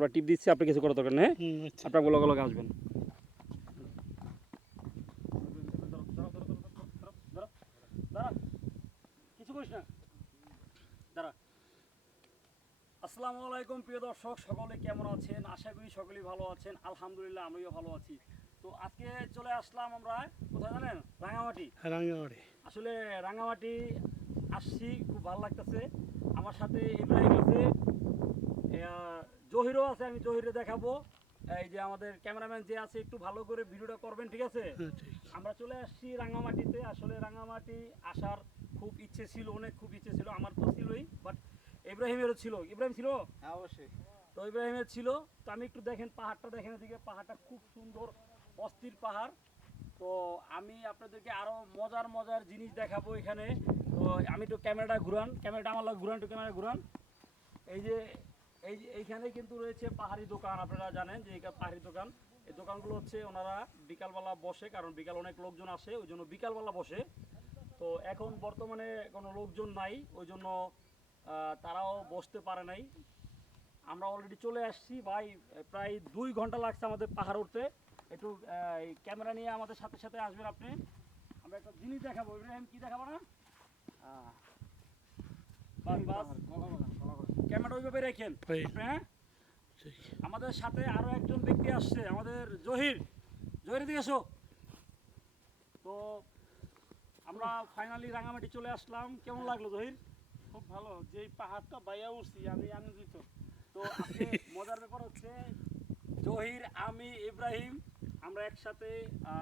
আমরা টিপ দিচ্ছি আপনি কিছু করার দরকার নেই হুম, আচ্ছা। আপনার লগে লগে আসবেন। কিছু করিস না? দাঁড়া। আসসালামু আলাইকুম প্রিয় দর্শক সকলে কেমন আছেন? আশা করি সকলেই ভালো আছেন। আলহামদুলিল্লাহ আমিও ভালো আছি। তো আজকে চলে আসলাম আমরা কোথায় জানেন? রাঙামাটি রাঙ্গামাটি। আসলে রাঙামাটি আসছি খুব ভালো লাগতেছে। আমার সাথে ইব্রাহিম আছে। জহিরও আছে আমি জহিরে দেখাবো। এই যে আমাদের ক্যামেরাম্যান যে আছে একটু ভালো করে ভিডিওটা করবেন ঠিক আছে? হ্যাঁ আমরা চলে আসছি রাঙামাটিতে। আসলে রাঙামাটি আসার খুব ইচ্ছে ছিল অনেক খুব ইচ্ছে ছিল। আমার তো ছিলই বাট ইব্রাহিমেরও ছিল। ইব্রাহিম ছিল? হ্যাঁ অবশ্যই। তো ইব্রাহিমের ছিল। তো আমি একটু দেখেন পাহাড়টা দেখেন এদিকে। পাহাড়টা খুব সুন্দর অস্থির পাহাড়। তো আমি আপনাদেরকে আরও মজার মজার জিনিস দেখাবো এখানে। তো আমি একটু ক্যামেরাটা ঘুরান। ক্যামেরাটা আমার লাগে ঘুরান একটু ক্যামেরা ঘুরান। এই যে এই এইখানে কিন্তু রয়েছে পাহাড়ি দোকান, আপনারা জানেন যে পাহাড়ি দোকান। এই দোকানগুলো হচ্ছে ওনারা বিকালবেলা বসে, কারণ বিকাল অনেক লোকজন আসে, ওই জন্য বিকালবেলা বসে। তো এখন বর্তমানে কোনো লোকজন নাই, ওই জন্য তারাও বসতে পারে নাই। আমরা অলরেডি চলে আসছি, ভাই, প্রায় দুই ঘণ্টা লাগছে আমাদের পাহাড় উঠতে। একটু ক্যামেরা নিয়ে আমাদের সাথে সাথে আসবেন আপনি। আমরা একটা জিনিস দেখাবো। কি দেখাবো না? ক্যামেরা ওইভাবে রেখেন। ভাই হ্যাঁ? আমাদের সাথে আরও একজন ব্যক্তি আসছে আমাদের জহির। জহির দিকে এসো। তো আমরা ফাইনালি রাঙামাটি চলে আসলাম। কেমন লাগল জহির? খুব ভালো। যে পাহাড়টা বাইয়া উঠছি আমি আনন্দিত। তো আজকে মজার ব্যাপার হচ্ছে জহির আমি ইব্রাহিম আমরা একসাথে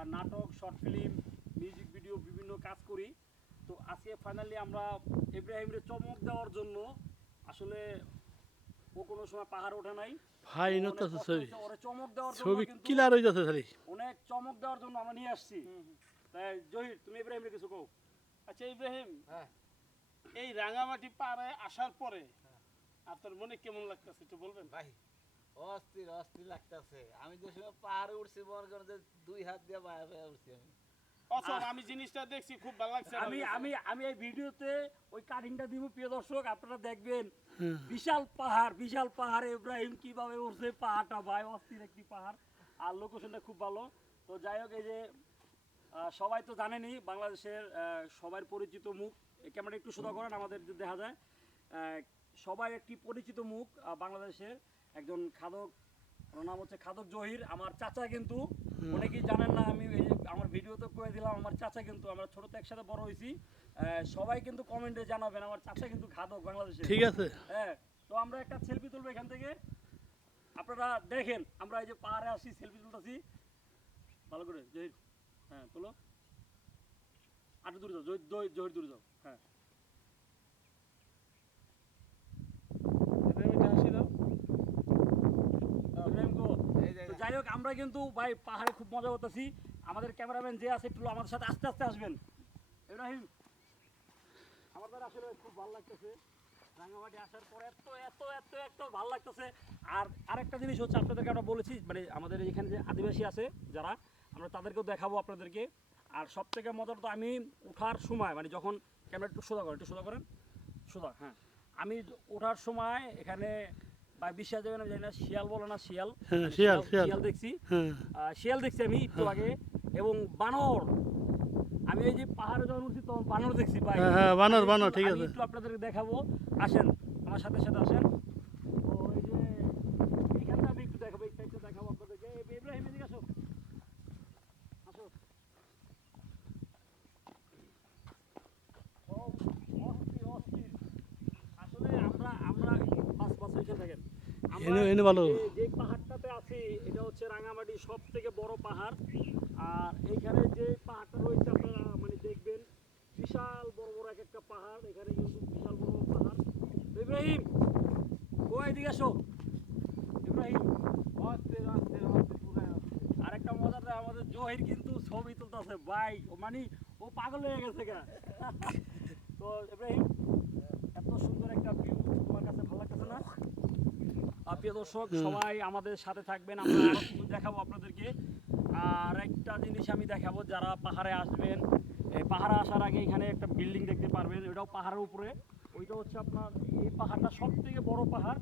নাটক শর্ট ফিল্ম মিউজিক ভিডিও বিভিন্ন কাজ করি। তো আজকে ফাইনালি আমরা ইব্রাহিমের চমক দেওয়ার জন্য আসলে ও কোনো সময় পাহাড় ওঠে নাই। ভাই ও নত অনেক ছবি। চমক দেওয়ার জন্য ছবি ক্লিয়ার হয়ে যাচ্ছে খালি। অনেক চমক দেওয়ার জন্য আমরা নিয়ে আসছি। তাই জহির তুমি ইব্রাহিমের কিছু কও? আচ্ছা ইব্রাহিম হ্যাঁ। এই রাঙ্গামাটি পাড়ে আসার পরে আপনার মনে কেমন লাগতেছে একটু বলবেন? ভাই অস্থির অস্থির লাগতেছে। আমি যে সময় পাহাড়ে উঠছি মনে করেন যে দুই হাত দিয়ে বাইরে বাইরে উঠছি আমি। অসম আমি জিনিসটা দেখছি খুব ভালো লাগছে আমি আমি আমি এই ভিডিওতে ওই কাটিংটা দিব প্রিয় দর্শক আপনারা দেখবেন বিশাল পাহাড় বিশাল পাহাড় ইব্রাহিম কীভাবে উঠছে পাহাড়টা ভাই অস্থির একটি পাহাড়। আর লোকেশনটা খুব ভালো। তো যাই হোক এই যে সবাই তো জানেনই বাংলাদেশের আহ, সবার পরিচিত মুখ। ক্যামেরা একটু সোজা করেন আমাদের দেখা যায়। আহ, সবাই একটি পরিচিত মুখ বাংলাদেশের একজন খাদক ওনার নাম হচ্ছে খাদক জহির। আমার চাচা কিন্তু অনেকেই জানেন না আমি আমার ভিডিওতে করে দিলাম আমার চাচা কিন্তু আমরা ছোটতে একসাথে বড় হয়েছি সবাই কিন্তু কমেন্টে জানাবেন আমার চাচা কিন্তু খাদক বাংলাদেশে ঠিক আছে। হ্যাঁ তো আমরা একটা সেলফি তুলবো এখান থেকে। আপনারা দেখেন আমরা এই যে পাহাড়ে আসি সেলফি তুলতেছি। ভালো করে জহির হ্যাঁ তোলো। আটু দূরে যাও জহির জহির- দূরে যাও হ্যাঁ। তো যাই হোক আমরা কিন্তু ভাই পাহাড়ে খুব মজা করতেছি। আমাদের ক্যামেরাম্যান যে আছে একটু আমাদের সাথে আস্তে আস্তে আসবেন। ইব্রাহিম আমার দ্বারা আসলে খুব ভালো লাগতেছে। রাঙামাটি আসার পর এত এত এত এত ভালো লাগতেছে। আর আরেকটা জিনিস হচ্ছে আপনাদেরকে আমরা বলেছি মানে আমাদের এখানে যে আদিবাসী আছে যারা আমরা তাদেরকেও দেখাবো আপনাদেরকে। আর সব থেকে মজার তো আমি ওঠার সময় মানে যখন ক্যামেরা একটু সোজা করেন একটু সোজা করেন? সোজা হ্যাঁ। আমি ওঠার সময় এখানে বা বিশ্বাস যাবে না জানি না শিয়াল বলে না শিয়াল? হ্যাঁ, শিয়াল, শিয়াল। শিয়াল। দেখছি। হ্যাঁ। শিয়াল দেখছি আমি একটু আগে। এবং বানর। আমি এই যে পাহাড়ে যখন উঠছি তখন বানর দেখছি ভাই। হ্যাঁ, হ্যাঁ, বানর, বানর, ঠিক আছে। একটু আপনাদেরকে দেখাবো। আসেন আমার সাথে সাথে আসেন। তো এই যে এইখানটা আমি একটু দেখাবো এই সাইডটা দেখাবো আপনাদেরকে। এই ইব্রাহিম এদিকে আসো। আসো। ও, অস্থির, অস্থির। আসলে আমরা আমরা বাস বাস ওইখানে থাকেন। আমরা এনে এনে ভালো। যে- যে এটা হচ্ছে রাঙামাটি সব থেকে বড় পাহাড়। আর এইখানে যে পাহাড়টা রয়েছে আপনারা মানে দেখবেন, বিশাল বড় বড় এক একটা পাহাড়। এখানে কিন্তু বিশাল বড় বড় পাহাড়। ইব্রাহিম ও এদিকে আসো? ইব্রাহিম। আর একটা মজার আমাদের জহির কিন্তু ছবি তুলতেছে ও মানে ও পাগল হয়ে গেছে গা। তো ইব্রাহিম, এত সুন্দর একটা ভিউ তোমার কাছে ভালো লাগতেছে না? প্রিয় দর্শক সবাই আমাদের সাথে থাকবেন। আমরা দেখাবো আপনাদেরকে। আর একটা জিনিস আমি দেখাবো যারা পাহাড়ে আসবেন এই পাহাড়ে আসার আগে এখানে একটা বিল্ডিং দেখতে পারবেন ওইটাও পাহাড়ের উপরে। ওইটা হচ্ছে আপনার এই পাহাড়টা সব থেকে বড় পাহাড়।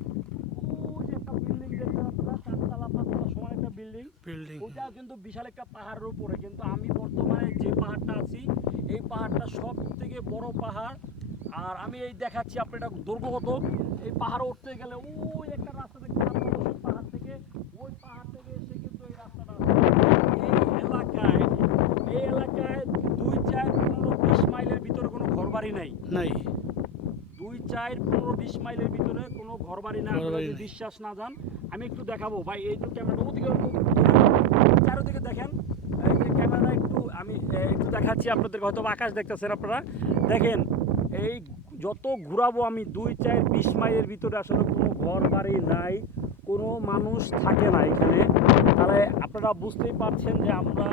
ওই যে একটা বিল্ডিং দেখছেন আপনারা চারতলা পাঁচতলা সমান একটা বিল্ডিং। বিল্ডিং। ওইটা কিন্তু বিশাল একটা পাহাড়ের উপরে। কিন্তু আমি বর্তমানে যে পাহাড়টা আছি এই পাহাড়টা সব থেকে বড় পাহাড়। আর আমি এই দেখাচ্ছি আপনি এটা দৈর্ঘ্য কত এই পাহাড়ে উঠতে গেলে ওই একটা রাস্তা দেখতে পাবেন অবশ্যই পাহাড় থেকে ওই পাহাড় থেকে এসে কিন্তু এই রাস্তাটা আছে। এই এলাকায় এই এলাকায় দুই চার পনেরো বিশ মাইলের ভিতরে কোনো ঘরবাড়ি নাই নাই দুই চার পনেরো বিশ মাইলের ভিতরে কোনো ঘর বাড়ি না। বিশ্বাস না যান আমি একটু দেখাবো। ভাই এই ক্যামেরাটা ওদিকে চারোদিকে দেখেন। ক্যামেরা একটু আমি একটু দেখাচ্ছি আপনাদের হয়তো আকাশ দেখতেছেন আপনারা। দেখেন এই যত ঘুরাবো আমি দুই চার বিশ মাইলের ভিতরে আসলে কোনো ঘর বাড়ি নাই কোনো মানুষ থাকে না এখানে। তাহলে আপনারা বুঝতেই পারছেন যে আমরা